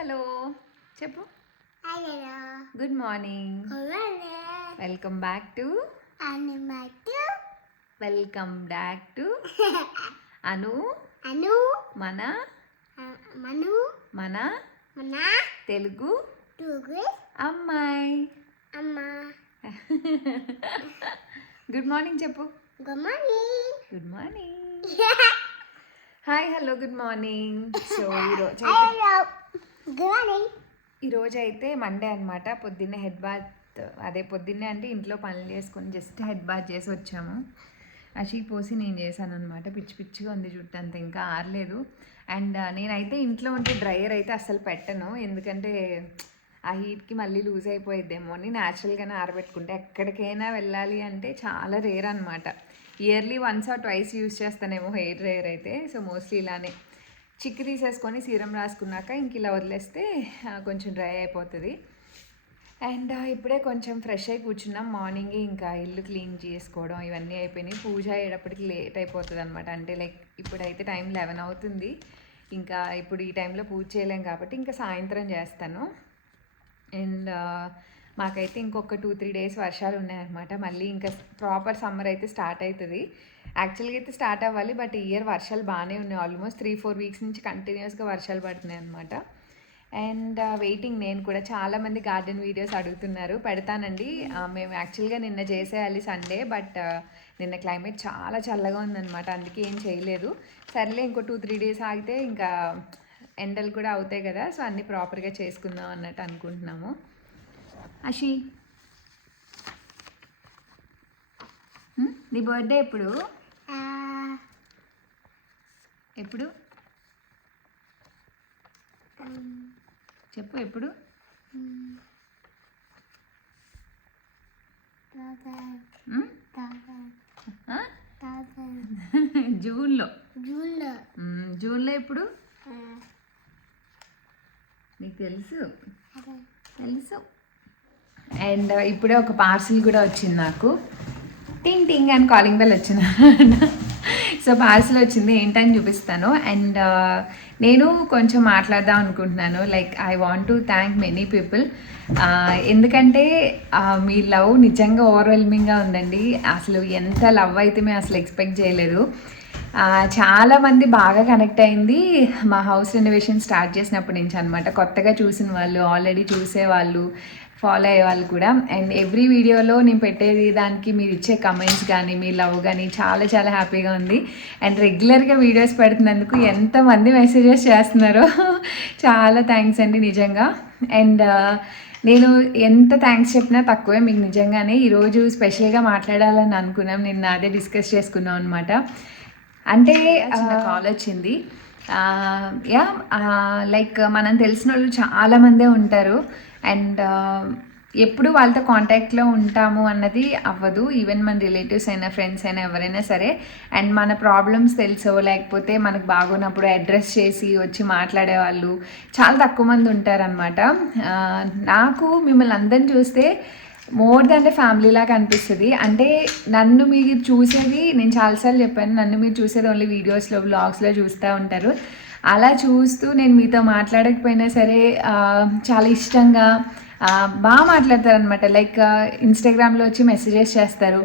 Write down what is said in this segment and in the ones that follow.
Hello చెప్పు. Hello good morning. Welcome back to welcome back to అను అను మన మను మన మన తెలుగు టూగు అమ్మాయి. అమ్మ గుడ్ మార్నింగ్ చెప్పు. Good morning. Good morning. Hi hello good morning. So hello good morning. ఈరోజు అయితే మండే అనమాట. పొద్దున్నే హెడ్ బాత్, పొద్దున్నే అంటే ఇంట్లో పనులు చేసుకొని జస్ట్ హెడ్ బాత్ చేసి వచ్చాము. అషికి పోసి నేను చేశాను అనమాట. పిచ్చి పిచ్చిగా ఉంది జుట్టు అంతా, ఇంకా ఆరలేదు. అండ్ నేనైతే ఇంట్లో ఉంటే డ్రైయర్ అయితే అస్సలు పెట్టను, ఎందుకంటే ఆ హీట్కి మళ్ళీ లూజ్ అయిపోయిద్దేమో అని న్యాచురల్గానే ఆరబెట్టుకుంటే. ఎక్కడికైనా వెళ్ళాలి అంటే చాలా రేర్ అనమాట. Yearly once or twice use చేస్తానేమో హెయిర్ డ్రైయర్ అయితే. సో మోస్ట్లీ ఇలానే చిక్కి తీసేసుకొని సీరం రాసుకున్నాక ఇంక ఇలా వదిలేస్తే కొంచెం డ్రై అయిపోతుంది. అండ్ ఇప్పుడే కొంచెం ఫ్రెష్ అయి కూర్చున్నాం. మార్నింగ్ ఇంకా ఇల్లు క్లీన్ చేసుకోవడం ఇవన్నీ అయిపోయినాయి. పూజ అయ్యేటప్పటికి లేట్ అయిపోతుంది అనమాట. అంటే లైక్ ఇప్పుడైతే టైం 11 అవుతుంది. ఇంకా ఇప్పుడు ఈ టైంలో పూజ చేయలేం కాబట్టి ఇంకా సాయంత్రం చేస్తాను. అండ్ మాకైతే ఇంకొక 2-3 డేస్ వర్షాలు ఉన్నాయన్నమాట. మళ్ళీ ఇంకా ప్రాపర్ సమ్మర్ అయితే స్టార్ట్ అవుతుంది. యాక్చువల్గా అయితే స్టార్ట్ అవ్వాలి, బట్ ఈ ఇయర్ వర్షాలు బాగానే ఉన్నాయి. ఆల్మోస్ట్ 3-4 వీక్స్ నుంచి కంటిన్యూస్గా వర్షాలు పడుతున్నాయి అనమాట. అండ్ వెయిటింగ్ నేను కూడా. చాలామంది గార్డెన్ వీడియోస్ అడుగుతున్నారు, పెడతానండి. మేము యాక్చువల్గా నిన్న చేసేయాలి సండే, బట్ నిన్న క్లైమేట్ చాలా చల్లగా ఉందన్నమాట, అందుకే ఏం చేయలేదు. సర్లే ఇంకో 2-3 డేస్ ఆగితే ఇంకా ఎండలు కూడా అవుతాయి కదా, సో అన్నీ ప్రాపర్గా చేసుకుందాం అన్నట్టు అనుకుంటున్నాము. అషి, నీ బర్త్డే ఎప్పుడు? ఎప్పుడు చెప్పు, ఎప్పుడు? జూన్లో. జూన్లో ఎప్పుడు నీకు తెలుసు? తెలుసు. అండ్ ఇప్పుడే ఒక పార్సిల్ కూడా వచ్చింది నాకు. టింగ్ టింగ్ అని కాలింగ్ బెల్ వచ్చింది. సో పార్సిల్ వచ్చింది, ఏంటని చూపిస్తాను. అండ్ నేను కొంచెం మాట్లాడదాం అనుకుంటున్నాను. Like I want to thank many people. ఎందుకంటే మీ లవ్ నిజంగా ఓవర్వెల్మింగ్గా ఉందండి. అసలు ఎంత లవ్ అయితే మేము అసలు ఎక్స్పెక్ట్ చేయలేదు. చాలామంది బాగా కనెక్ట్ అయింది మా హౌస్ రెనోవేషన్ స్టార్ట్ చేసినప్పటి నుంచి అనమాట. కొత్తగా చూసిన వాళ్ళు, ఆల్రెడీ చూసేవాళ్ళు, ఫాలో అయ్యే వాళ్ళు కూడా. అండ్ ఎవ్రీ వీడియోలో నేను పెట్టేది దానికి మీరు ఇచ్చే కమెంట్స్ కానీ మీ లవ్ కానీ చాలా చాలా హ్యాపీగా ఉంది. అండ్ రెగ్యులర్గా వీడియోస్ పెడుతున్నందుకు ఎంతమంది మెసేజెస్ చేస్తున్నారో చాలా థ్యాంక్స్ అండి నిజంగా. అండ్ నేను ఎంత థ్యాంక్స్ చెప్పినా తక్కువే మీకు నిజంగానే. ఈరోజు స్పెషల్గా మాట్లాడాలని అనుకున్నాం, నిన్న అదే డిస్కస్ చేసుకున్నాం అనమాట. అంటే చిన్న కాల్ వచ్చింది. లైక్ మనం తెలిసిన వాళ్ళు చాలామందే ఉంటారు, అండ్ ఎప్పుడు వాళ్ళతో కాంటాక్ట్లో ఉంటాము అన్నది అవ్వదు. ఈవెన్ మన రిలేటివ్స్ అయినా, ఫ్రెండ్స్ అయినా, ఎవరైనా సరే. అండ్ మన ప్రాబ్లమ్స్ తెలుసో లేకపోతే మనకు బాగున్నప్పుడు అడ్రస్ చేసి వచ్చి మాట్లాడే వాళ్ళు చాలా తక్కువ మంది ఉంటారనమాట. నాకు మిమ్మల్ని అందరిని చూస్తే మోర్ దాన్ ద ఫ్యామిలీ లాగా అనిపిస్తుంది. అంటే నన్ను మీరు చూసేది, నేను చాలాసార్లు చెప్పాను, నన్ను మీరు చూసేది ఓన్లీ వీడియోస్లో, వ్లాగ్స్లో చూస్తూ ఉంటారు. అలా చూస్తూ నేను మీతో మాట్లాడకపోయినా సరే చాలా ఇష్టంగా బాగా మాట్లాడతారనమాట. లైక్ ఇన్స్టాగ్రామ్లో వచ్చి మెసేజెస్ చేస్తారు.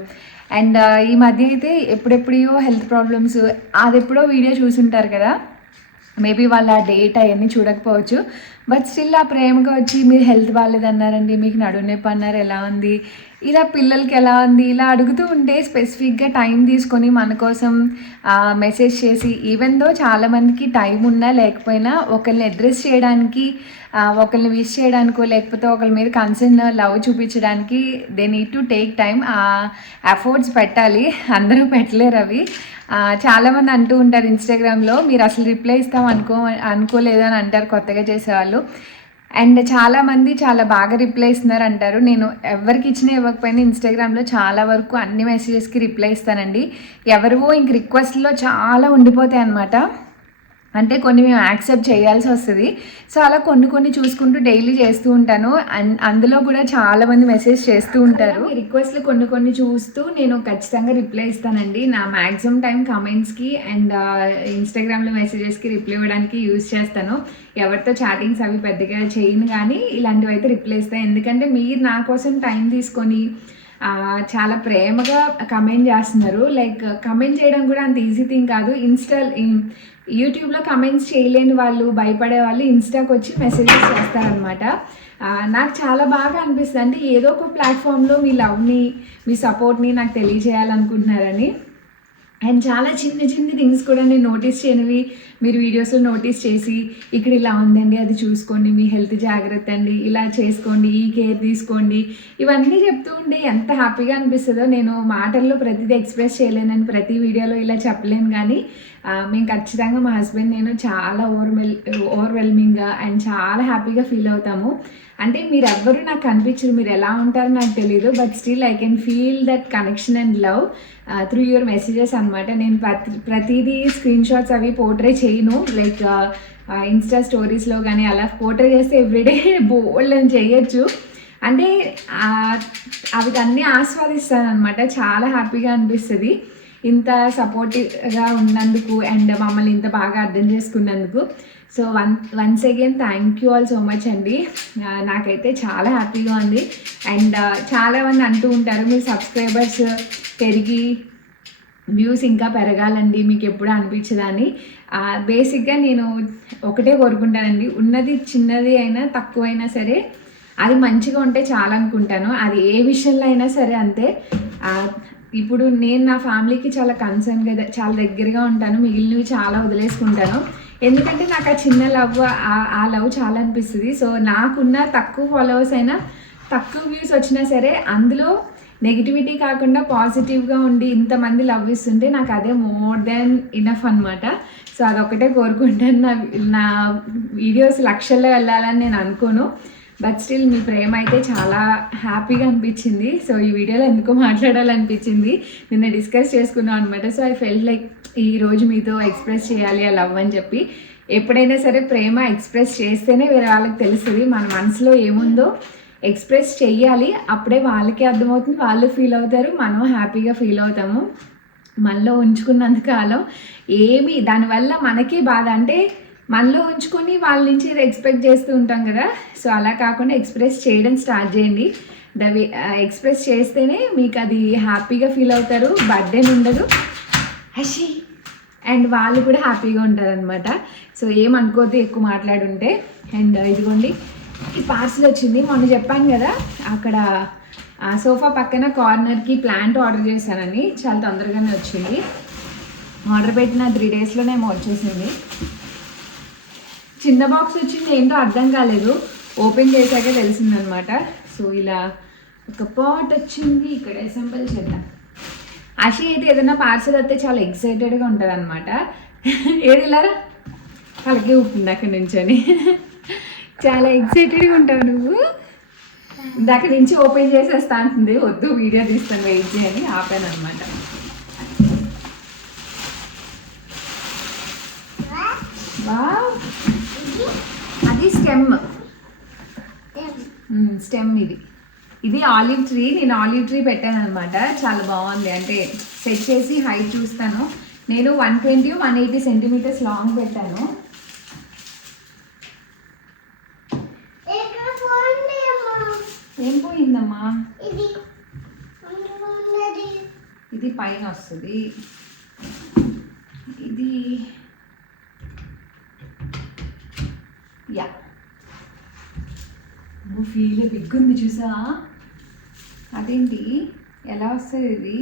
అండ్ ఈ మధ్య అయితే ఎప్పుడెప్పుడో హెల్త్ ప్రాబ్లమ్స్, అది ఎప్పుడో వీడియో చూసుంటారు కదా, మేబీ వాళ్ళ డేట్ అవన్నీ చూడకపోవచ్చు, బట్ స్టిల్ ఆ ప్రేమగా వచ్చి మీరు హెల్త్ బాగాలేదన్నారండి, మీకు నడుము నొప్పి అన్నారు, ఎలా ఉంది, ఇలా పిల్లలకి ఎలా ఉంది, ఇలా అడుగుతూ ఉంటే స్పెసిఫిక్గా టైం తీసుకొని మన కోసం మెసేజ్ చేసి, ఈవెన్ దో చాలామందికి టైం ఉన్నా లేకపోయినా ఒకరిని అడ్రస్ చేయడానికి, ఒకరిని విష్ చేయడానికో లేకపోతే ఒకరి మీద కన్సర్న్, లవ్ చూపించడానికి they need to take time. Efforts పెట్టాలి, అందరూ పెట్టలేరు అవి. చాలామంది అంటూ ఉంటారు ఇన్స్టాగ్రామ్లో, మీరు అసలు రిప్లై ఇస్తాం అనుకోలేదని అంటారు కొత్తగా చేసేవాళ్ళు. అండ్ చాలామంది చాలా బాగా రిప్లై ఇస్తున్నారు అంటారు. నేను ఎవరికి ఇచ్చినా ఇవ్వకపోయినా ఇన్స్టాగ్రామ్లో చాలా వరకు అన్ని మెసేజెస్కి రిప్లై ఇస్తానండి. ఎవరివో ఇంక రిక్వెస్ట్లో చాలా ఉండిపోతాయి అన్నమాట. అంటే కొన్ని మేము యాక్సెప్ట్ చేయాల్సి వస్తుంది. సో అలా కొన్ని కొన్ని చూసుకుంటూ డైలీ చేస్తూ ఉంటాను. అండ్ అందులో కూడా చాలామంది మెసేజ్ చేస్తూ ఉంటారు. మీ రిక్వెస్ట్లు కొన్ని కొన్ని చూస్తూ నేను ఖచ్చితంగా రిప్లై ఇస్తానండి. నా మ్యాక్సిమం టైం కమెంట్స్కి అండ్ ఇన్స్టాగ్రామ్లో మెసేజెస్కి రిప్లై ఇవ్వడానికి యూజ్ చేస్తాను. ఎవరితో చాటింగ్స్ అవి పెద్దగా చేయను, కానీ ఇలాంటివి అయితే రిప్లై ఇస్తాను. ఎందుకంటే మీరు నా కోసం టైం తీసుకొని చాలా ప్రేమగా కమెంట్ చేస్తున్నారు. లైక్ కమెంట్ చేయడం కూడా అంత ఈజీ థింగ్ కాదు. యూట్యూబ్లో కమెంట్స్ చేయలేని వాళ్ళు, భయపడే వాళ్ళు ఇన్స్టాకి వచ్చి మెసేజెస్ చేస్తారనమాట. నాకు చాలా బాగా అనిపిస్తుంది. అంటే ఏదో ఒక ప్లాట్ఫామ్లో మీ లవ్ని, మీ సపోర్ట్ని నాకు తెలియజేయాలనుకుంటున్నారని. అండ్ చాలా చిన్న చిన్న థింగ్స్ కూడా నేను నోటీస్ చేయనివి మీరు వీడియోస్లో నోటీస్ చేసి, ఇక్కడ ఇలా ఉందండి, అది చూసుకోండి, మీ హెల్త్ జాగ్రత్త అండి, ఇలా చేసుకోండి, ఈ కేర్ తీసుకోండి, ఇవన్నీ చెప్తూ ఉంటే ఎంత హ్యాపీగా అనిపిస్తుందో. నేను మాటల్లో ప్రతిదీ ఎక్స్ప్రెస్ చేయలేనని ప్రతి వీడియోలో ఇలా చెప్పలేను, కానీ మేము ఖచ్చితంగా మా హస్బెండ్ నేను చాలా ఓవర్వెల్మింగ్గా అండ్ చాలా హ్యాపీగా ఫీల్ అవుతాము. అంటే మీరు ఎవ్వరూ నాకు కనిపించరు, మీరు ఎలా ఉంటారో నాకు తెలియదు, but still I can feel that connection and love through your messages అనమాట. నేను ప్రతిదీ స్క్రీన్ షాట్స్ అవి పోర్ట్రే చేయను. లైక్ ఇన్స్టా స్టోరీస్లో కానీ అలా పోర్ట్రే చేస్తే ఎవ్రీడే బోల్డ్ అని చేయొచ్చు. అంటే అవి అన్నీ ఆస్వాదిస్తాను అనమాట. చాలా హ్యాపీగా అనిపిస్తుంది ఇంత సపోర్టివ్గా ఉన్నందుకు అండ్ మమ్మల్ని ఇంత బాగా అర్థం చేసుకున్నందుకు. So once again thank you all so much అండి. నాకైతే చాలా హ్యాపీగా ఉంది. అండ్ చాలామంది అంటూ ఉంటారు మీరు సబ్స్క్రైబర్స్ పెరిగి వ్యూస్ ఇంకా పెరగాలండి, మీకు ఎప్పుడు అనిపించదని. బేసిక్గా నేను ఒకటే కోరుకుంటానండి, ఉన్నది చిన్నది అయినా తక్కువైనా సరే అది మంచిగా ఉంటే చాలా అనుకుంటాను. అది ఏ విషయంలో అయినా సరే అంతే. ఇప్పుడు నేను నా ఫ్యామిలీకి చాలా కన్సర్న్గా చాలా దగ్గరగా ఉంటాను, మిగిలినవి చాలా వదిలేసుకుంటాను. ఎందుకంటే నాకు ఆ చిన్న లవ్, ఆ లవ్ చాలా అనిపిస్తుంది. సో నాకున్న తక్కువ ఫాలోవర్స్ అయినా, తక్కువ వ్యూస్ వచ్చినా సరే అందులో నెగిటివిటీ కాకుండా పాజిటివ్గా ఉండి ఇంతమంది లవ్ ఇస్తుంటే నాకు అదే మోర్ దెన్ ఇనఫ్ అనమాట. సో అదొకటే కోరుకుంటాను. నా వీడియోస్ లక్షల్లో వెళ్ళాలని నేను అనుకోను, బట్ స్టిల్ మీ ప్రేమ అయితే చాలా హ్యాపీగా అనిపించింది. సో ఈ వీడియోలో ఎందుకో మాట్లాడాలనిపించింది, నిన్న డిస్కస్ చేసుకున్నాం అనమాట. సో ఐ ఫెల్ట్ లైక్ ఈరోజు మీతో ఎక్స్ప్రెస్ చేయాలి ఆ లవ్ అని చెప్పి. ఎప్పుడైనా సరే ప్రేమ ఎక్స్ప్రెస్ చేస్తేనే వేరే వాళ్ళకి తెలుస్తుంది, మన మనసులో ఏముందో ఎక్స్ప్రెస్ చెయ్యాలి. అప్పుడే వాళ్ళకి అర్థమవుతుంది, వాళ్ళు ఫీల్ అవుతారు, మనం హ్యాపీగా ఫీల్ అవుతాము. మనలో ఉంచుకున్నంత కాలం ఏమి దానివల్ల మనకి బాధ. అంటే మనలో ఉంచుకొని వాళ్ళ నుంచి ఎక్స్పెక్ట్ చేస్తూ ఉంటాం కదా. సో అలా కాకుండా ఎక్స్ప్రెస్ చేయడం స్టార్ట్ చేయండి. ఎక్స్ప్రెస్ చేస్తేనే మీకు అది హ్యాపీగా ఫీల్ అవుతారు, బర్త్డేని ఉండదు హషి, అండ్ వాళ్ళు కూడా హ్యాపీగా ఉంటారు అనమాట. సో ఏమనుకోద్దు ఎక్కువ మాట్లాడుంటే. అండ్ ఇదిగోండి ఈ పార్సిల్ వచ్చింది. మొన్న చెప్పాను కదా అక్కడ సోఫా పక్కన కార్నర్కి ప్లాంట్ ఆర్డర్ చేశానని, చాలా తొందరగానే వచ్చింది. ఆర్డర్ పెట్టిన 3 డేస్లోనే ఏమో వచ్చేసింది. చిన్న బాక్స్ వచ్చింది, ఏంటో అర్థం కాలేదు, ఓపెన్ చేశాకే తెలిసిందనమాట. సో ఇలా ఒక పాట్ వచ్చింది, ఇక్కడ అసెంబుల్ చేద్దాం. ఆశి అయితే ఏదైనా పార్సల్ వస్తే చాలా ఎక్సైటెడ్గా ఉంటుంది అనమాట. ఏది ఇలారా వాళ్ళకి ఊపుతుంది అక్కడి నుంచొని. చాలా ఎక్సైటెడ్గా ఉంటావు నువ్వు. అక్కడి నుంచి ఓపెన్ చేసేస్తా అంటుంది, వద్దు వీడియో తీస్తాను వెయిట్ చేయని ఆపాను అనమాట. వావ్, అది స్టెమ్ ఇది ఆలివ్ ట్రీ. నేను ఆలివ్ ట్రీ పెట్టాను అనమాట, చాలా బాగుంది. అంటే సెట్ చేసి హైట్ చూస్తాను. నేను 120-180 సెంటీమీటర్స్ లాంగ్ పెట్టాను. ఏం పోయిందమ్మా? ఇది పైన వస్తుంది, ఇది యా ఫీల్ బిగ్గుంది చూసా. అదేంటి ఎలా వస్తుంది ఇది?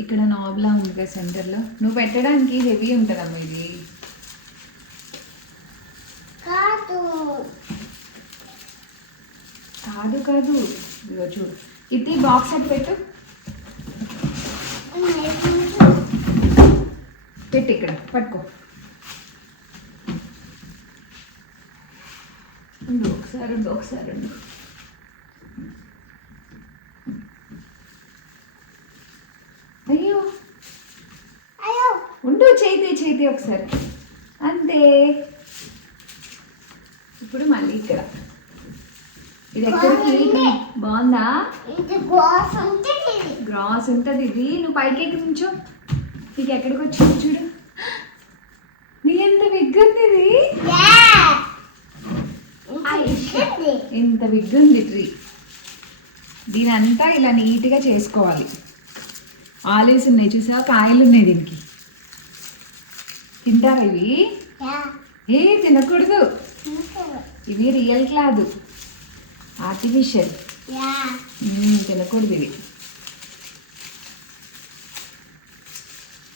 ఇక్కడ నాబ్లా ఉంది కదా సెంటర్లో, నువ్వు పెట్టడానికి హెవీ ఉంటుందమ్మా ఇది. కాదు ఇదిగో చూడు, ఇది బాక్స్ అది పెట్టు, పెట్టి ఇక్కడ పట్టుకో. ఒకసారి అయ్యో చేతి ఒకసారి అంతే. ఇప్పుడు మళ్ళీ ఇక్కడ ఇది ఎక్కడికి బాగుందా? ఇది గ్లాస్ ఉంటుంది. గ్రాస్ ఉంటుంది ఇది. నువ్వు పైకి ఎక్కి నుంచో. నీకు ఎక్కడికి వచ్చింది చూడు. నీ ఎంత విగ్గుంది ఇది. ఎంత విగ్గుంది ట్రీ. దీని అంతా ఇలా నీట్గా చేసుకోవాలి. ఆలివ్స్ ఉన్నాయి చూసావా, కాయలు ఉన్నాయి దీనికి. తింటారా ఇవి? తినకూడదు. ఇవి రియల్ కాదు, ఆర్టిఫిషియల్. తినకూడదు ఇవి.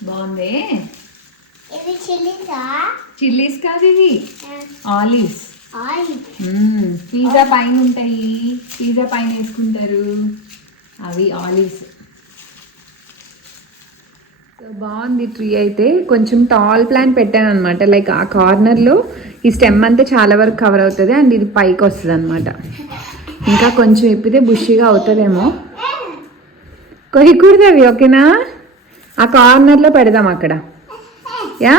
బాగుంది. ఇది చిల్లీసా? చిల్లీస్ కాదు ఇవి, ఆలివ్స్. పిజ్జా పైన ఉంటాయి, పిజ్జా పైన వేసుకుంటారు అవి ఆలివ్స్. సో బాగుంది ట్రీ. అయితే కొంచెం టాల్ ప్లాంట్ పెట్టాను అనమాట. లైక్ ఆ కార్నర్లో ఈ స్టెమ్ అంతా చాలా వరకు కవర్ అవుతుంది అండ్ ఇది పైకి వస్తుంది అనమాట. ఇంకా కొంచెం ఇప్పితే బుషిగా అవుతుందేమో. కొయ్యకూడదు అవి, ఓకేనా? ఆ కార్నర్లో పెడదాం అక్కడ. యా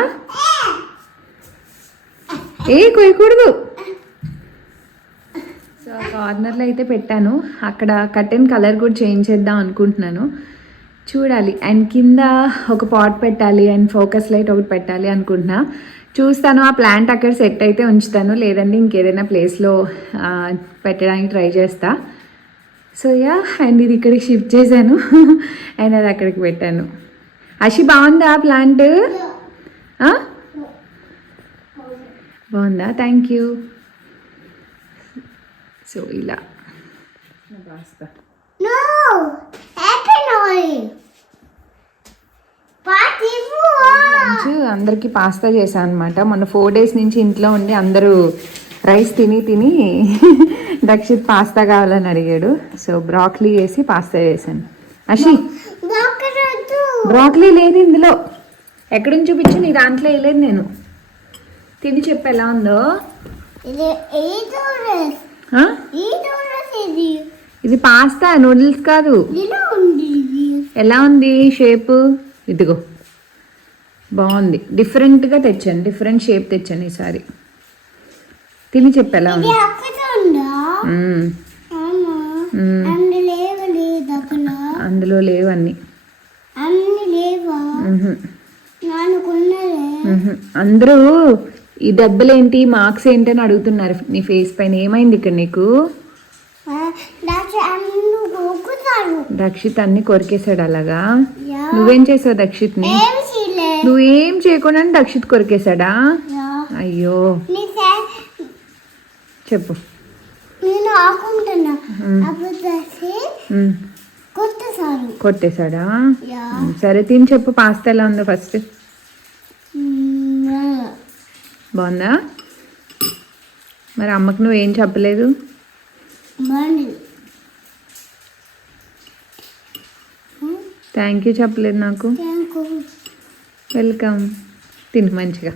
కొయ్యకూడదు. సో ఆ కార్నర్లో అయితే పెట్టాను. అక్కడ కర్టెన్ కలర్ కూడా చేంజ్ చేద్దాం అనుకుంటున్నాను, చూడాలి. అండ్ కింద ఒక పాట్ పెట్టాలి అండ్ ఫోకస్ లైట్ ఒకటి పెట్టాలి అనుకుంటున్నా. చూస్తాను, ఆ ప్లాంట్ అక్కడ సెట్ అయితే ఉంచుతాను, లేదంటే ఇంకేదైనా ప్లేస్లో పెట్టడానికి ట్రై చేస్తా. సో యా, అండ్ ఇది ఇక్కడికి షిఫ్ట్ చేశాను అండ్ అది అక్కడికి పెట్టాను. అషి బాగుందా ప్లాంట్? బాగుందా? Thank you. సో ఇలా రాస్తా. అందరికి పాస్తా చేశాను అనమాట. మొన్న 4 days నుంచి ఇంట్లో ఉండి అందరూ రైస్ తిని తిని దక్షిత్ పాస్తా కావాలని అడిగాడు. సో బ్రాక్లీ వేసి పాస్తా చేశాను. అషి బ్రాక్లీ లేదు ఇందులో. ఎక్కడుంచి చూపించు, నీ దాంట్లో వేయలేదు నేను. తిని చెప్పు ఎలా ఉందో. ఇది పాస్తా, నూడిల్స్ కాదు. ఎలా ఉంది షేప్? ఇదిగో బాగుంది. డిఫరెంట్గా తెచ్చాను, డిఫరెంట్ షేప్ తెచ్చాను ఈసారి. తిని చెప్పు ఎలా ఉంది. అందులో లేవు అన్ని. అందరూ ఈ దెబ్బలేంటి, మార్క్స్ ఏంటి అని అడుగుతున్నారు నీ ఫేస్ పైన. ఏమైంది ఇక్కడ నీకు? దక్షిత్ అన్ని కొరికేశాడు అలాగా. నువ్వేం చేసావు దక్షిత్ని? నువ్వేం చేయకుండా దక్షిత్ కొరికేశాడా? అయ్యో, చెప్పు. కొట్టేశాడా? సరే తిని చెప్పు, పాస్తా ఎలా ఉందో ఫస్ట్. బాగుందా? మరి అమ్మకు నువ్వేం చెప్పలేదు? థ్యాంక్ యూ చెప్పలేదు నాకు. వెల్కమ్. తిను మంచిగా.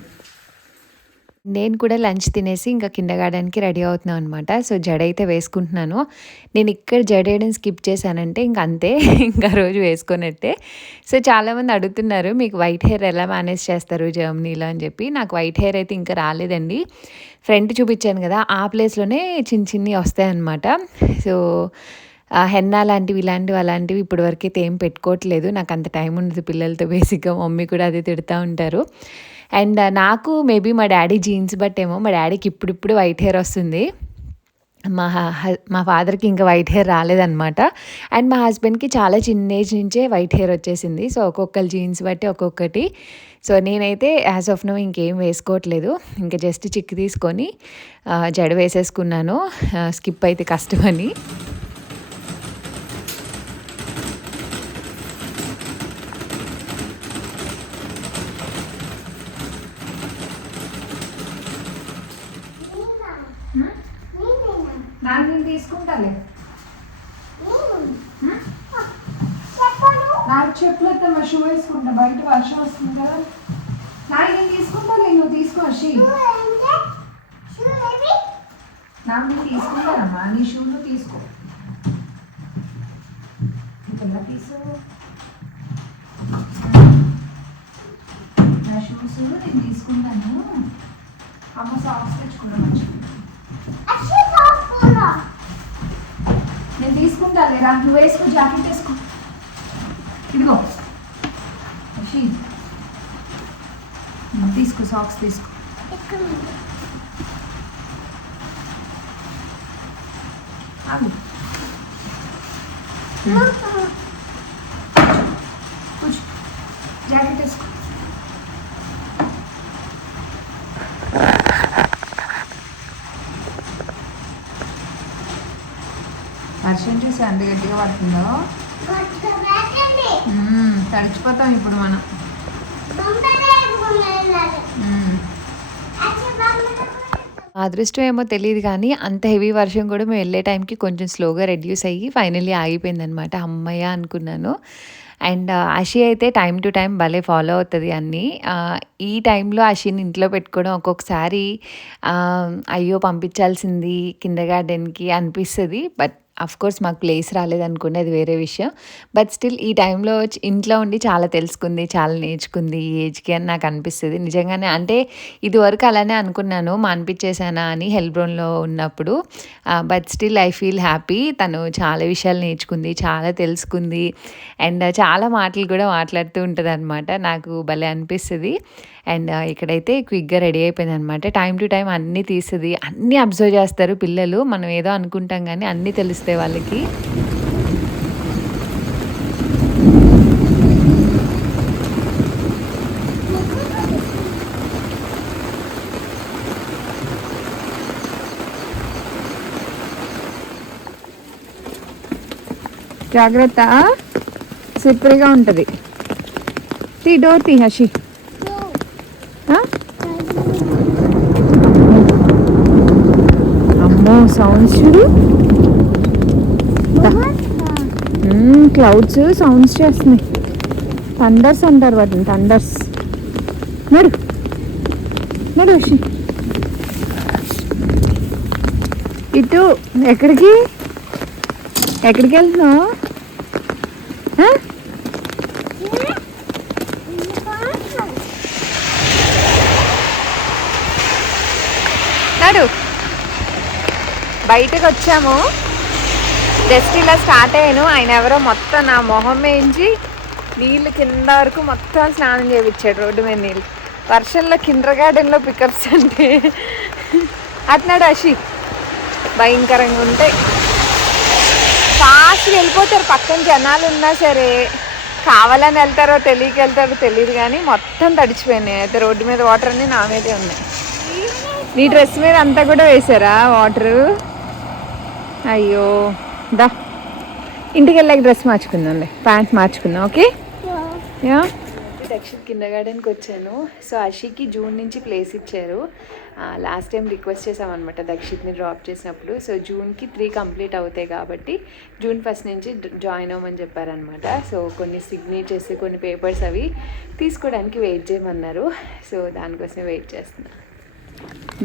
నేను కూడా లంచ్ తినేసి ఇంకా కిండగార్డెన్కి రెడీ అవుతున్నాను అనమాట. సో జడ అయితే వేసుకుంటున్నాను. నేను ఇక్కడ జడ వేయడం స్కిప్ చేశానంటే ఇంక అంతే, ఇంకా రోజు వేసుకున్నట్టే. సో చాలామంది అడుగుతున్నారు మీకు వైట్ హెయిర్ ఎలా మేనేజ్ చేస్తారు జర్మనీలో అని చెప్పి. నాకు వైట్ హెయిర్ అయితే ఇంకా రాలేదండి. ఫ్రంట్ చూపించాను కదా, ఆ ప్లేస్లోనే చిన్ని వస్తాయన్నమాట. సో హెన్నా లాంటివి అలాంటివి ఇప్పటివరకు అయితే ఏం పెట్టుకోవట్లేదు. నాకు అంత టైం ఉండదు పిల్లలతో. బేసిక్గా మమ్మీ కూడా అదే తిడుతూ ఉంటారు. అండ్ నాకు మేబీ మా డాడీ జీన్స్ బట్టేమో, మా డాడీకి ఇప్పుడిప్పుడు వైట్ హెయిర్ వస్తుంది. మా ఫాదర్కి ఇంకా వైట్ హెయిర్ రాలేదన్నమాట. అండ్ మా హస్బెండ్కి చాలా చిన్న ఏజ్ నుంచే వైట్ హెయిర్ వచ్చేసింది. సో ఒక్కొక్కరు జీన్స్ బట్టి ఒక్కొక్కటి. సో నేనైతే యాజ్ ఆఫ్ నో ఇంకేం వేసుకోవట్లేదు. ఇంకా జస్ట్ చిక్కు తీసుకొని జడ వేసేసుకున్నాను. స్కిప్ అయితే కష్టమని. నాకు నేను తీసుకుంటాలే. నాకు చెప్పులతో మా షూ వేసుకుంటా, బయట వర్షం వస్తుంది కదా. నాకు నేను తీసుకుంటాలే, నువ్వు తీసుకో షీ. నాకు నేను తీసుకుంటానమ్మా, నీ షూ నువ్వు తీసుకో. ఎలా తీసుకో? నేను తీసుకుంటాను. అమ్మ సాక్స్ తెచ్చుకున్నాను. నేను తీసుకుంటాను లేదా, నువ్వు వేసుకో, జాకెట్ వేసుకో. ఇదిగో తీసుకో, సాక్స్ తీసుకో. ఆగు. కూర్చో, జాకెట్ వేసుకో. వర్షం చూసి అంత గట్టిగా పడుతుందో. తడిచిపోతాం ఇప్పుడు మనం. అదృష్టం ఏమో తెలియదు కానీ అంత హెవీ వర్షం కూడా మేము వెళ్ళే టైంకి కొంచెం స్లోగా రెడ్యూస్ అయ్యి ఫైనల్లీ ఆగిపోయిందనమాట. అమ్మయ్య అనుకున్నాను. అండ్ అషి అయితే టైం టు టైం భలే ఫాలో అవుతుంది అన్నీ. ఈ టైంలో అషిని ఇంట్లో పెట్టుకోవడం ఒక్కొక్కసారి అయ్యో పంపించాల్సింది కిండర్ గార్డెన్కి అనిపిస్తుంది. బట్ కోర్స్ మాకు ప్లేస్ రాలేదనుకోండి, అది వేరే విషయం. బట్ స్టిల్ ఈ టైంలో ఇంట్లో ఉండి చాలా తెలుసుకుంది, చాలా నేర్చుకుంది ఈ ఏజ్కి అని నాకు అనిపిస్తుంది నిజంగానే. అంటే ఇదివరకు అలానే అనుకున్నాను, మాన్పించేసానా అని హెల్బ్రోన్లో ఉన్నప్పుడు. But still I feel happy. తను చాలా విషయాలు నేర్చుకుంది, చాలా తెలుసుకుంది. అండ్ చాలా మాటలు కూడా మాట్లాడుతూ ఉంటుంది అనమాట. నాకు భలే అనిపిస్తుంది. అండ్ ఇక్కడైతే క్విక్గా రెడీ అయిపోయింది అనమాట. టైం టు టైం అన్నీ తీస్తుంది, అన్నీ అబ్జర్వ్ చేస్తారు పిల్లలు. మనం ఏదో అనుకుంటాం కానీ అన్నీ తెలుస్తాయి వాళ్ళకి. జాగ్రత్త, స్లిప్పరీగా ఉంటుంది. తీ డోర్ తీ హషి. అమ్మో సౌండ్స్ చూడు, క్లౌడ్స్ సౌండ్స్ చేస్తున్నాయి. థండర్స్ అంటారు వాటిని, థండర్స్. నడు నడు హషి. ఇటు ఎక్కడికి ఎక్కడికి వెళ్తున్నావు? నడు. బయటకు వచ్చాము, జస్ట్ ఇలా స్టార్ట్ అయ్యాను. ఆయన ఎవరో మొత్తం నా మొహం వేయించి నీళ్ళు కింద వరకు మొత్తం స్నానం చేయించాడు, రోడ్డు మీద నీళ్ళు. వర్షంలో కిండర్ గార్డెన్లో పికప్స్ అంటే అట్నాడు అషి. భయంకరంగా ఉంటాయి, ఫాస్ట్గా వెళ్ళిపోతారు. పక్కన జనాలు ఉన్నా సరే కావాలని వెళ్తారో వెళ్తారో తెలియదు కానీ మొత్తం తడిచిపోయినాయి. అయితే రోడ్డు మీద వాటర్ అన్నీ నా మీదే ఉన్నాయి. నీ డ్రెస్ మీద అంతా కూడా వేసారా వాటరు? అయ్యో దా, ఇంటికి వెళ్ళాక డ్రెస్ మార్చుకుందాంలే, ప్యాంట్ మార్చుకుందాం. ఓకే. యా, దక్షిత్ కిండర్ గార్డెన్కి వచ్చాను. సో అషికి జూన్ నుంచి ప్లేస్ ఇచ్చారు. లాస్ట్ టైం రిక్వెస్ట్ చేసామన్నమాట దక్షిత్ని డ్రాప్ చేసినప్పుడు. సో జూన్కి 3 కంప్లీట్ అవుతాయి కాబట్టి జూన్ 1 నుంచి జాయిన్ అవ్వమని చెప్పారనమాట. సో కొన్ని సిగ్నేచర్స్, కొన్ని పేపర్స్ అవి తీసుకోవడానికి వెయిట్ చేయమన్నారు. సో దానికోసమే వెయిట్ చేస్తున్నా.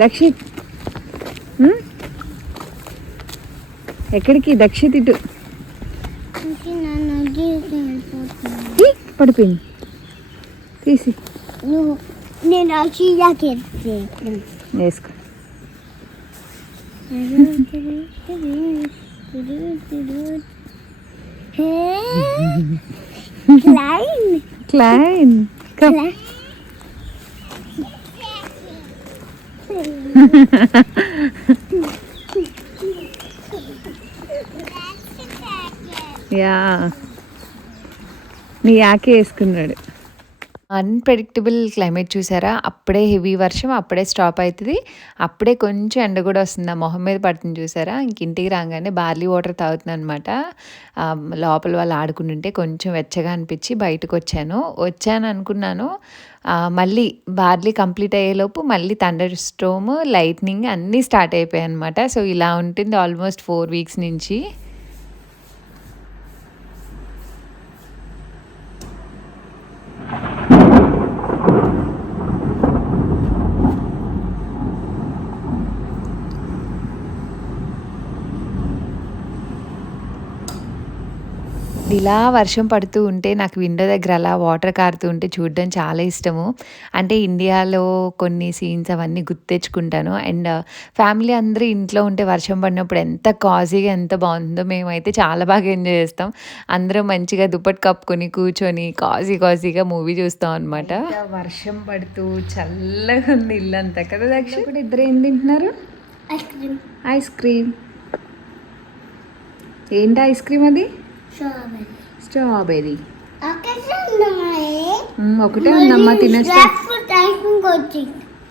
దక్షిత్ ఎక్కడికి? దక్షిత్ ఇటు పడిపోయింది, తీసి నేను వేసుకో. క్లైన్ యా, నీ యాకే వేసుకున్నాడు. అన్ప్రెడిక్టబుల్ క్లైమేట్ చూసారా? అప్పుడే హెవీ వర్షం, అప్పుడే స్టాప్ అవుతుంది, అప్పుడే కొంచెం ఎండ కూడా వస్తుంది, ఆ మొహం మీద పడుతుంది చూసారా? ఇంక ఇంటికి రాగానే బార్లీ వాటర్ తాగుతుంది అనమాట. లోపల వాళ్ళు ఆడుకుంటుంటే కొంచెం వెచ్చగా అనిపించి బయటకు వచ్చాను అనుకున్నాను. మళ్ళీ బార్లీ కంప్లీట్ అయ్యేలోపు మళ్ళీ థండర్ స్టోమ్, లైట్నింగ్ అన్నీ స్టార్ట్ అయిపోయాయి అనమాట. సో ఇలా ఉంటుంది ఆల్మోస్ట్ 4 వీక్స్ నుంచి. ఇలా వర్షం పడుతూ ఉంటే నాకు విండో దగ్గర అలా వాటర్ కారుతూ ఉంటే చూడడం చాలా ఇష్టము. అంటే ఇండియాలో కొన్ని సీన్స్ అవన్నీ గుర్తు తెచ్చుకుంటాను. అండ్ ఫ్యామిలీ అందరూ ఇంట్లో ఉంటే వర్షం పడినప్పుడు ఎంత కాజీగా ఎంత బాగుందో మేమైతే చాలా బాగా ఎంజాయ్ చేస్తాం. అందరం మంచిగా దుప్పటి కప్పుకొని కూర్చొని కాజీగా మూవీ చూస్తాం అనమాట. వర్షం పడుతూ చల్లగా ఉంది ఇల్లంతా కదా. దక్ష కూడా ఇద్దరు ఏం తింటున్నారు? Ice cream. Ice cream. ఏంటి ఐస్ క్రీమ్ అది? స్ట్రాబెర్రీ. ఒకటే ఉందమ్మా తినేస్తా.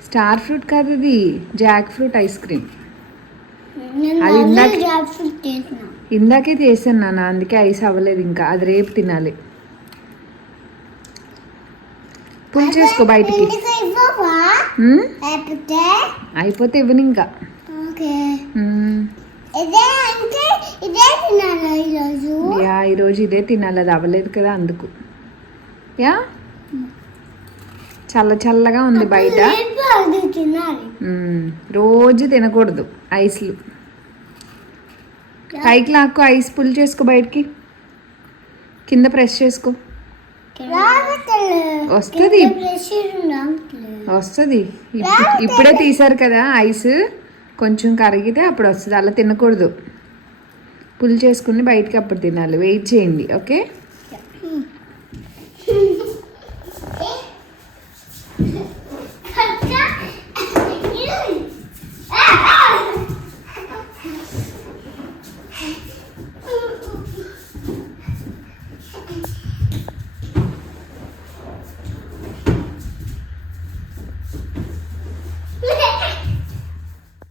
స్టార్ ఫ్రూట్ కాదు ఇది, జాక్ ఫ్రూట్ ఐస్ క్రీమ్. అది ఇందాకే చేశాను నాన్న, అందుకే ఐస్ అవ్వలేదు ఇంకా. అది రేపు తినాలి. పుల్ చేసుకో బయటికి. అయిపోతే ఇవ్వను ఇంకా. ఈరోజు ఇదే తినాలి, అది అవ్వలేదు కదా అందుకు. యా చల్లగా ఉంది బయట. రోజు తినకూడదు ఐస్లు. పైకి లాక్కో, ఐస్ పుల్ చేసుకో బయటికి. కింద ప్రెస్ చేసుకో. వస్తుంది. ఇప్పుడే తీసారు కదా ఐస్, కొంచెం కరిగితే అప్పుడు వస్తుంది. అలా తినకూడదు, పుల్ చేసుకుని బయటికి అప్పుడు తినాలి. వెయిట్ చేయండి, ఓకే?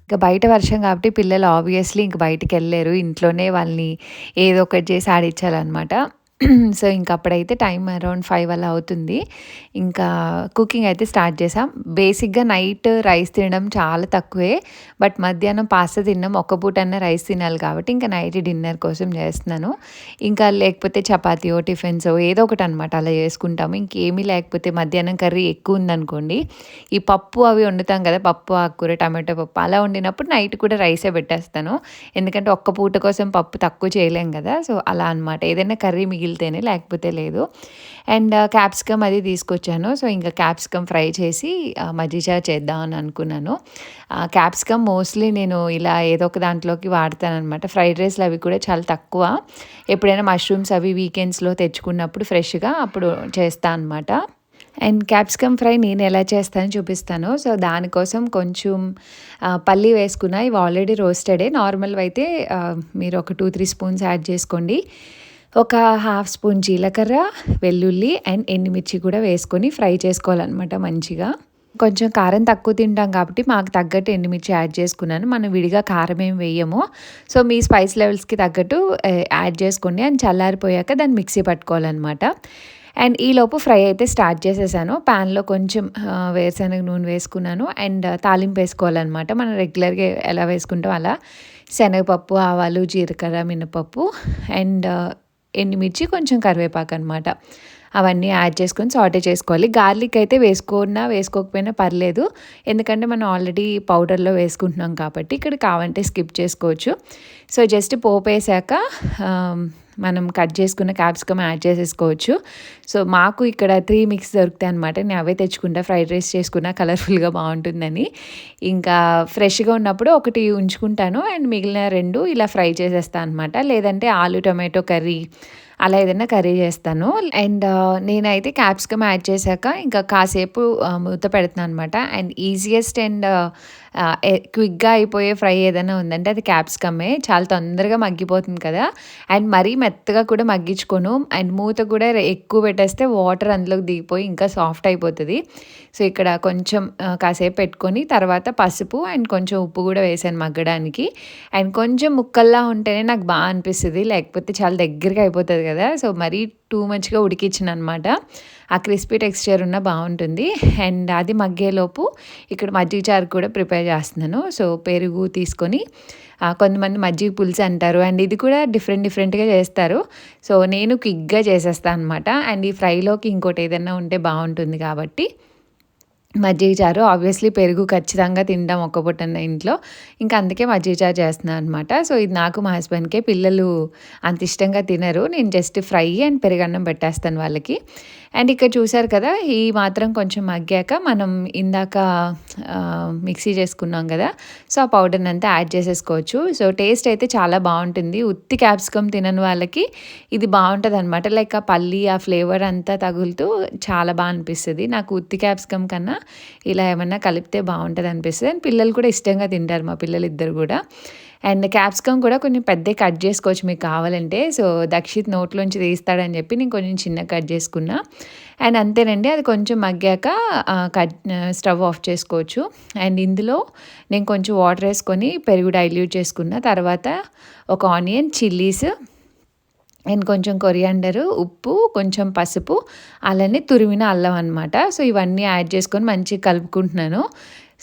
ఇంకా బయట వర్షం కాబట్టి పిల్లలు ఆబ్వియస్లీ ఇంక బయటికి వెళ్ళలేరు. ఇంట్లోనే వాళ్ళని ఏదో ఒకటి చేసి ఆడించాలన్నమాట. సో ఇంకా అప్పుడైతే టైం అరౌండ్ 5 అలా అవుతుంది. ఇంకా కుకింగ్ అయితే స్టార్ట్ చేసాం. బేసిక్గా నైట్ రైస్ తినడం చాలా తక్కువే, బట్ మధ్యాహ్నం పాస్తా తిన్నాం. ఒక్క పూటన్నా రైస్ తినాలి కాబట్టి ఇంకా నైట్ డిన్నర్ కోసం చేస్తున్నాను. ఇంకా లేకపోతే చపాతీయో టిఫిన్సో ఏదో ఒకటి అనమాట అలా చేసుకుంటాము. ఇంకేమీ లేకపోతే మధ్యాహ్నం కర్రీ ఎక్కువ ఉందనుకోండి, ఈ పప్పు అవి వండుతాం కదా, పప్పు ఆకుకూర టమాటో పప్పు అలా వండినప్పుడు నైట్ కూడా రైసే పెట్టేస్తాను. ఎందుకంటే ఒక్క పూట కోసం పప్పు తక్కువ చేయలేం కదా. సో అలా అనమాట. ఏదైనా కర్రీ మిగిలితేనే, లేకపోతే లేదు. అండ్ క్యాప్సికమ్ అది తీసుకొచ్చాను. సో ఇంకా క్యాప్సికమ్ ఫ్రై చేసి మజ్జిగ చేద్దామని అనుకున్నాను. క్యాప్సికమ్ మోస్ట్లీ నేను ఇలా ఏదో ఒక దాంట్లోకి వాడతాను అనమాట. ఫ్రైడ్ రైస్లు అవి కూడా చాలా తక్కువ. ఎప్పుడైనా మష్రూమ్స్ అవి వీకెండ్స్లో తెచ్చుకున్నప్పుడు ఫ్రెష్గా అప్పుడు చేస్తాను అనమాట. అండ్ క్యాప్సికమ్ ఫ్రై నేను ఎలా చేస్తానో చూపిస్తాను. సో దానికోసం కొంచెం పల్లి వేసుకున్నా. ఇవి ఆల్రెడీ రోస్టెడే. నార్మల్ అయితే మీరు ఒక 2-3 స్పూన్స్ యాడ్ చేసుకోండి. ఒక 1/2 స్పూన్ జీలకర్ర, వెల్లుల్లి అండ్ ఎండుమిర్చి కూడా వేసుకొని ఫ్రై చేసుకోవాలన్నమాట మంచిగా. కొంచెం కారం తక్కువ తింటాం కాబట్టి మాకు తగ్గట్టు ఎండుమిర్చి యాడ్ చేసుకున్నాను. మనం విడిగా కారం ఏం వేయము. సో మీ స్పైస్ లెవెల్స్కి తగ్గట్టు యాడ్ చేసుకోండి. అండ్ చల్లారిపోయాక దాన్ని మిక్సీ పట్టుకోవాలన్నమాట. అండ్ ఈలోపు ఫ్రై అయితే స్టార్ట్ చేసేసాను. ప్యాన్లో కొంచెం వేరుశనగ నూనె వేసుకున్నాను. అండ్ తాలింపు వేసుకోవాలన్నమాట. మనం రెగ్యులర్గా ఎలా వేసుకుంటాం అలా శనగపప్పు, ఆవాలు, జీలకర్ర, మినపప్పు అండ్ ఎండుమిర్చి, కొంచెం కరివేపాకు అనమాట. అవన్నీ యాడ్ చేసుకొని సాటే చేసుకోవాలి. గార్లిక్ అయితే వేసుకోకపోయినా పర్లేదు, ఎందుకంటే మనం ఆల్రెడీ పౌడర్లో వేసుకుంటున్నాం కాబట్టి. ఇక్కడ కావాలంటే స్కిప్ చేసుకోవచ్చు. సో జస్ట్ పోపు వేసాక మనం కట్ చేసుకున్న క్యాప్సికమ్ యాడ్ చేసేసుకోవచ్చు. సో మాకు ఇక్కడ 3 మిక్స్ దొరుకుతాయి అనమాట. నేను అవే తెచ్చుకుంటా, ఫ్రైడ్ రైస్ చేసుకున్నా కలర్ఫుల్గా బాగుంటుందని. ఇంకా ఫ్రెష్గా ఉన్నప్పుడు ఒకటి ఉంచుకుంటాను అండ్ మిగిలిన 2 ఇలా ఫ్రై చేసేస్తాను అనమాట. లేదంటే ఆలు టమాటో కర్రీ అలా ఏదైనా కర్రీ చేస్తాను. అండ్ నేనైతే క్యాప్సికమ్ యాడ్ చేశాక ఇంకా కాసేపు మూత పెడుతున్నాను అనమాట. అండ్ ఈజియెస్ట్ అండ్ క్విక్గా అయిపోయే ఫ్రై ఏదైనా ఉందంటే అది క్యాప్సికమే. చాలా తొందరగా మగ్గిపోతుంది కదా. అండ్ మరీ మెత్తగా కూడా మగ్గించుకోను. అండ్ మూత కూడా ఎక్కువ పెట్టేస్తే వాటర్ అందులోకి దిగిపోయి ఇంకా సాఫ్ట్ అయిపోతుంది. సో ఇక్కడ కొంచెం కాసేపు పెట్టుకొని తర్వాత పసుపు అండ్ కొంచెం ఉప్పు కూడా వేసాను మగ్గడానికి. అండ్ కొంచెం ముక్కల్లా ఉంటేనే నాకు బాగా అనిపిస్తుంది, లేకపోతే చాలా దగ్గరగా అయిపోతుంది కదా. సో మరీ టూ మచ్గా ఉడికించిన అనమాట. ఆ క్రిస్పీ టెక్స్చర్ ఉన్న బాగుంటుంది. అండ్ అది మగ్గేలోపు ఇక్కడ మజ్జిగ చారు కూడా ప్రిపేర్ చేస్తున్నాను. సో పెరుగు తీసుకొని, కొంతమంది మజ్జిగ పులుసు అంటారు అండ్ ఇది కూడా డిఫరెంట్గా చేస్తారు. సో నేను క్విక్గా చేసేస్తాను అనమాట. అండ్ ఈ ఫ్రైలోకి ఇంకోటి ఏదైనా ఉంటే బాగుంటుంది కాబట్టి మజ్జిగ చారు ఆబ్వియస్లీ పెరుగు ఖచ్చితంగా తింటాం ఒక్క పూటన్న ఇంట్లో. ఇంకా అందుకే మజ్జిగ చారు చేస్తున్నాను అనమాట. సో ఇది నాకు మా హస్బెండ్‌కే. పిల్లలు అంత ఇష్టంగా తినరు. నేను జస్ట్ ఫ్రై అండ్ పెరుగన్నం పెట్టేస్తాను వాళ్ళకి. అండ్ ఇక్కడ చూసారు కదా! ఈ మాత్రం కొంచెం మగ్గాక మనం ఇందాక మిక్సీ చేసుకున్నాం కదా! సో ఆ పౌడర్‌ని అంతా యాడ్ చేసేసుకోవచ్చు. సో టేస్ట్ అయితే చాలా బావుంటుంది. ఉత్తి క్యాప్సికమ్ తినని వాళ్ళకి ఇది బావుంటదనమాట. లైక్ ఆ పల్లి ఆ ఫ్లేవర్ అంతా తగులుతూ చాలా అనిపిస్తది. నాకు ఉత్తి క్యాప్సికమ్ కన్నా ఇలా ఏమన్నా కలిపితే బావుంటదనిపిస్తది. అండ్ పిల్లలు కూడా ఇష్టంగా తింటారు మా పిల్లలిద్దరు గూడా. అండ్ క్యాప్సికమ్ కూడా కొంచెం పెద్దగా కట్ చేసుకోవచ్చు మీకు కావాలంటే. సో దక్షిత్ నోట్లోంచి తీస్తాడని చెప్పి నేను కొంచెం చిన్నగా కట్ చేసుకున్నా. అండ్ అంతేనండి, అది కొంచెం మగ్గాక స్టవ్ ఆఫ్ చేసుకోవచ్చు. అండ్ ఇందులో నేను కొంచెం వాటర్ వేసుకొని పెరుగు డైల్యూట్ చేసుకున్న తర్వాత ఒక ఆనియన్, చిల్లీస్ అండ్ కొంచెం కొరియాండరు, ఉప్పు, కొంచెం పసుపు, అలానే తురిమిన అల్లం అనమాట. సో ఇవన్నీ యాడ్ చేసుకొని మంచిగా కలుపుకుంటున్నాను.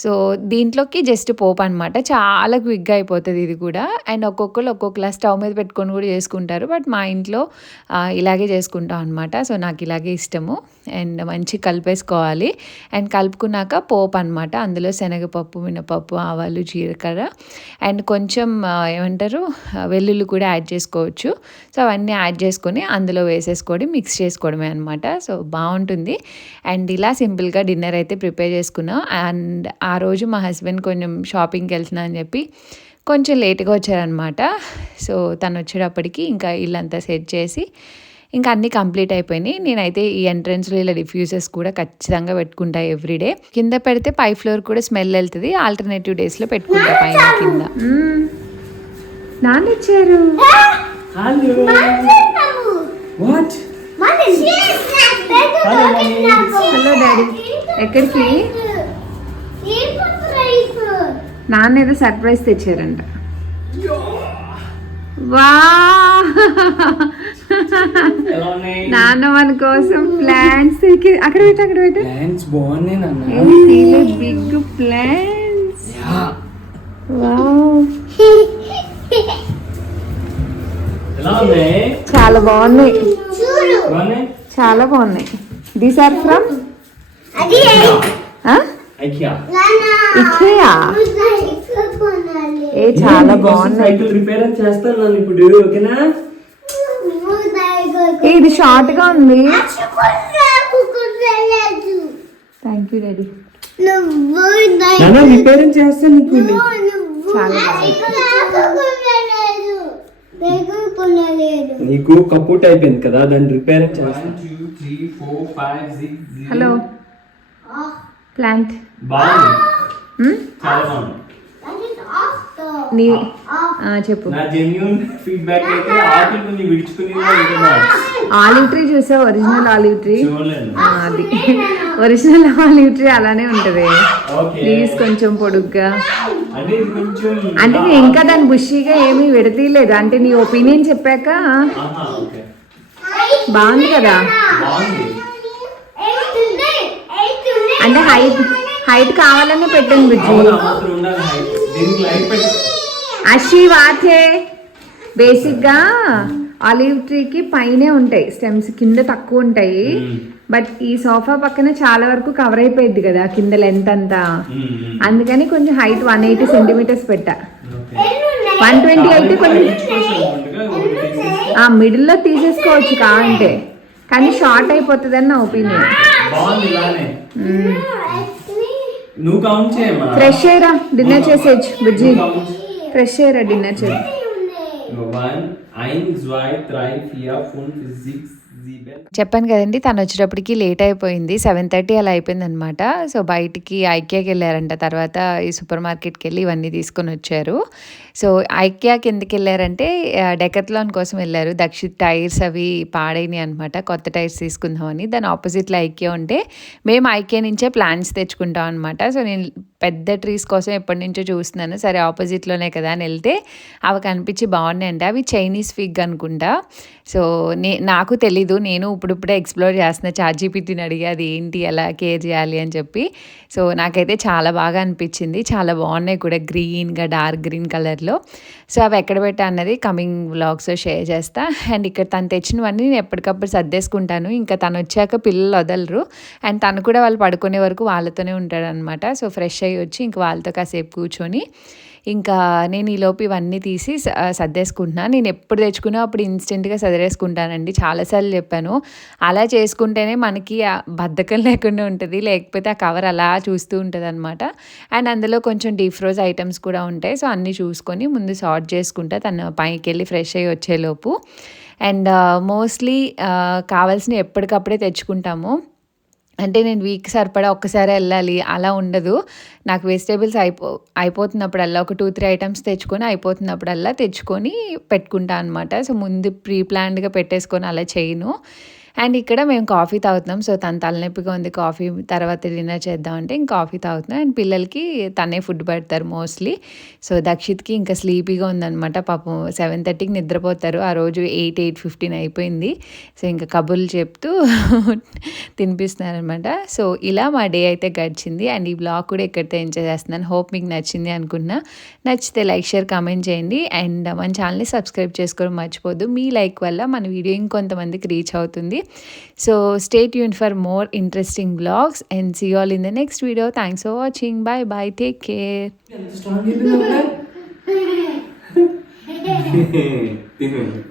సో దీంట్లోకి జస్ట్ పోపు అనమాట. చాలా క్విక్గా అయిపోతుంది ఇది కూడా. అండ్ ఒక్కొక్కరు ఒక్కొక్కలా స్టవ్ మీద పెట్టుకొని కూడా చేసుకుంటారు. బట్ మా ఇంట్లో ఇలాగే చేసుకుంటాం అనమాట. సో నాకు ఇలాగే ఇష్టము. అండ్ మంచిగా కలిపేసుకోవాలి. అండ్ కలుపుకున్నాక పోపు అనమాట. అందులో శనగపప్పు, మినపప్పు, ఆవాలు, జీలకర్ర అండ్ కొంచెం ఏమంటారు వెల్లుల్లి కూడా యాడ్ చేసుకోవచ్చు. సో అవన్నీ యాడ్ చేసుకొని అందులో వేసేసుకోవడం, మిక్స్ చేసుకోవడమే అనమాట. సో బాగుంటుంది. అండ్ ఇలా సింపుల్గా డిన్నర్ అయితే ప్రిపేర్ చేసుకున్నాం. అండ్ ఆ రోజు మా హస్బెండ్ కొంచెం షాపింగ్కి వెళ్తున్నా అని చెప్పి కొంచెం లేట్గా వచ్చారనమాట. సో తను వచ్చేటప్పటికి ఇంకా ఇల్లంతా సెట్ చేసి ఇంకా అన్నీ కంప్లీట్ అయిపోయినాయి. నేనైతే ఈ ఎంట్రన్స్లో ఇలా డిఫ్యూజర్స్ కూడా ఖచ్చితంగా పెట్టుకుంటా ఎవ్రీడే. కింద పెడితే పై ఫ్లోర్ కూడా స్మెల్ వెళ్తుంది. ఆల్టర్నేటివ్ డేస్లో పెట్టుకుంటా పైన కింద. నాన్న ఇచ్చారు. Hello daddy. ఎక్కడికి? నాన్న ఏదో సర్ప్రైజ్ తెచ్చారంట. వా నాన్న మన కోసం ప్లాంట్స్ అక్కడ పెట్టు. ప్లాంట్స్ బాగున్నాయి నాన్న. Big plants. వావ్, చాలా బాగున్నాయి. చాలా బాగున్నాయి. These are from IKEA. ఏ చాలా బాగున్నాయి. రిపేర్ చేస్తాను ఇప్పుడు. ఓకేనా? ఇది షార్ట్ గా ఉంది. Thank you daddy. రిపేర్ చేస్తాను నీకు. చాలా నీకు కప్పుట్ అయిపోయింది కదా, దాన్ని రిపేర్ చేస్తాను. హలో ప్లాంట్ నీ చెప్పు. నా జెన్యూన్ ఫీడ్బ్యాక్ అయితే ఆపిల్ కొంచెం విడుచుకుని ఆలివ్ ట్రీ చూసా? ఒరిజినల్ ఆలివ్ ట్రీ చూడలేదు. అది ఒరిజినల్ ఆలివ్ ట్రీ అలానే ఉంటది. ప్లీజ్ కొంచెం పొడుగ్గా అంటే ఇది కొంచెం అంటే నేను ఇంకా దాని బుషీగా ఏమీ విడతీయలేదు. అంటే నీ ఒపీనియన్ చెప్పాక బాగుంది కదా. అంటే హైట్ కావాలనే పెట్టాను బుజ్జి. అషి వాతే బేసిక్ గా ఆలివ్ ట్రీకి పైనే ఉంటాయి స్టెమ్స్, కింద తక్కువ ఉంటాయి. బట్ ఈ సోఫా పక్కన చాలా వరకు కవర్ అయిపోయింది కదా కింద లెంత్ అంతా. అందుకని కొంచెం హైట్ 180 సెంటీమీటర్స్ పెట్టా. 120 అయితే కొంచెం మిడిల్ లో తీసేసుకోవచ్చు కావంటే, కానీ షార్ట్ అయిపోతుంది అని నా ఒపీనియన్. ఫ్రెష్ అయ్యరా డిన్నర్ చేసేయచ్చు బుజ్జి. ఫ్రెష్ అయ్యరా డిన్నర్ చేయి. చెప్పాను కదండి, తను వచ్చేటప్పటికి లేట్ అయిపోయింది. 7:30 అలా అయిపోయింది అనమాట. సో బయటికి ఐకియాకి వెళ్ళారంట. తర్వాత ఈ సూపర్ మార్కెట్కి వెళ్ళి ఇవన్నీ తీసుకొని వచ్చారు. సో ఐకియాకి ఎందుకు వెళ్ళారంటే డెకత్లాన్ కోసం వెళ్ళారు. దక్షిత్ టైర్స్ అవి పాడైనాయి అనమాట, కొత్త టైర్స్ తీసుకుందామని. దాని ఆపోజిట్లో ఐకియా ఉంటే మేము ఐకియా నుంచే ప్లాంట్స్ తెచ్చుకుంటాం అనమాట. సో నేను పెద్ద ట్రీస్ కోసం ఎప్పటి నుంచో చూస్తున్నాను. సరే ఆపోజిట్లోనే కదా అని వెళ్తే అవి కనిపించి బాగున్నాయండి. అవి చైనీస్ ఫిగ్ అనుకుంటా. సో నాకు తెలీదు తెలీదు. నేను ఇప్పుడిప్పుడే ఎక్స్‌ప్లోర్ చేస్తున్నా. చాట్‌జీపీటీని అడిగి అది ఏంటి, ఎలా కేర్ చేయాలి అని చెప్పి. సో, నాకైతే చాలా బాగా అనిపించింది. చాలా బాగున్నాయి కూడా గ్రీన్‌గా, డార్క్ గ్రీన్ కలర్‌లో. సో, అవి ఎక్కడ పెట్టా అన్నది కమింగ్ వ్లాగ్స్‌లో షేర్ చేస్తా. అండ్ ఇక్కడ తను తెచ్చినవన్నీ నేను ఎప్పటికప్పుడు సర్దేసుకుంటాను. ఇంకా తను వచ్చాక పిల్లలు వదలరు. అండ్ తను కూడా వాళ్ళు పడుకునే వరకు వాళ్ళతోనే ఉంటాడనమాట. సో, ఫ్రెష్ అయ్యి వచ్చి ఇంక వాళ్ళతో కాసేపు కూర్చొని ఇంకా నేను ఈలోపు ఇవన్నీ తీసి సర్దేసుకుంటున్నా. నేను ఎప్పుడు తెచ్చుకున్నా అప్పుడు ఇన్స్టెంట్‌గా సదిరేసుకుంటానండి. చాలాసార్లు చెప్పాను. అలా చేసుకుంటేనే మనకి బద్ధకం లేకుండా ఉంటది. లేకపోతే ఆ కవర్ అలా చూస్తూ ఉంటదనమాట. అండ్ అందులో కొంచెం డీప్ ఫ్రోజ్ ఐటమ్స్ కూడా ఉంటాయి. సో, అన్నీ చూసుకొని ముందు సార్ట్ చేసుకుంటా తను పైకెళ్ళి ఫ్రెష్ అయ్యి వచ్చేలోపు. అండ్ మోస్ట్‌లీ కావాల్సినవి ఎప్పటికప్పుడే తెచ్చుకుంటాము. అంటే నేను వీక్ సరిపడా ఒక్కసారే వెళ్ళాలి అలా ఉండదు. నాకు వెజిటబుల్స్ అయిపోతున్నప్పుడల్లా ఒక 2, 3 ఐటమ్స్ తెచ్చుకొని అయిపోతున్నప్పుడల్లా తెచ్చుకొని పెట్టుకుంటా అనమాట. సో, ముందు ప్రీ ప్లాన్డ్‌గా పెట్టేసుకొని అలా చేయను. అండ్ ఇక్కడ మేము కాఫీ తాగుతున్నాం. సో, తను తలనొప్పిగా ఉంది, కాఫీ తర్వాత డిన్నర్ చేద్దామంటే ఇంక కాఫీ తాగుతున్నాం. అండ్ పిల్లలకి తనే ఫుడ్ పెడతారు మోస్ట్‌లీ. సో, దక్షిత్‌కి ఇంకా స్లీపీగా ఉందనమాట. పాపం 7:30కి నిద్రపోతారు. ఆ రోజు 8, 8:15 అయిపోయింది. సో, ఇంకా కబుర్లు చెప్తూ తినిపిస్తున్నారనమాట. సో, ఇలా మా డే అయితే గడిచింది. అండ్ ఈ వ్లాగ్ కూడా ఇక్కడితో ఎంజాయ్ చేస్తున్నాను. హోప్ మీకు నచ్చింది అనుకుంటున్నా. నచ్చితే లైక్, షేర్, కామెంట్ చేయండి. అండ్ మన ఛానల్‌ని సబ్స్క్రైబ్ చేసుకోవడం మర్చిపోద్దు. మీ లైక్ వల్ల మన వీడియో ఇంకొంతమందికి రీచ్ అవుతుంది. So stay tuned for more interesting vlogs and see you all in the next video. Thanks for watching. Bye bye. Take care. ఎంత స్ట్రాంగ్ అయిపోయింది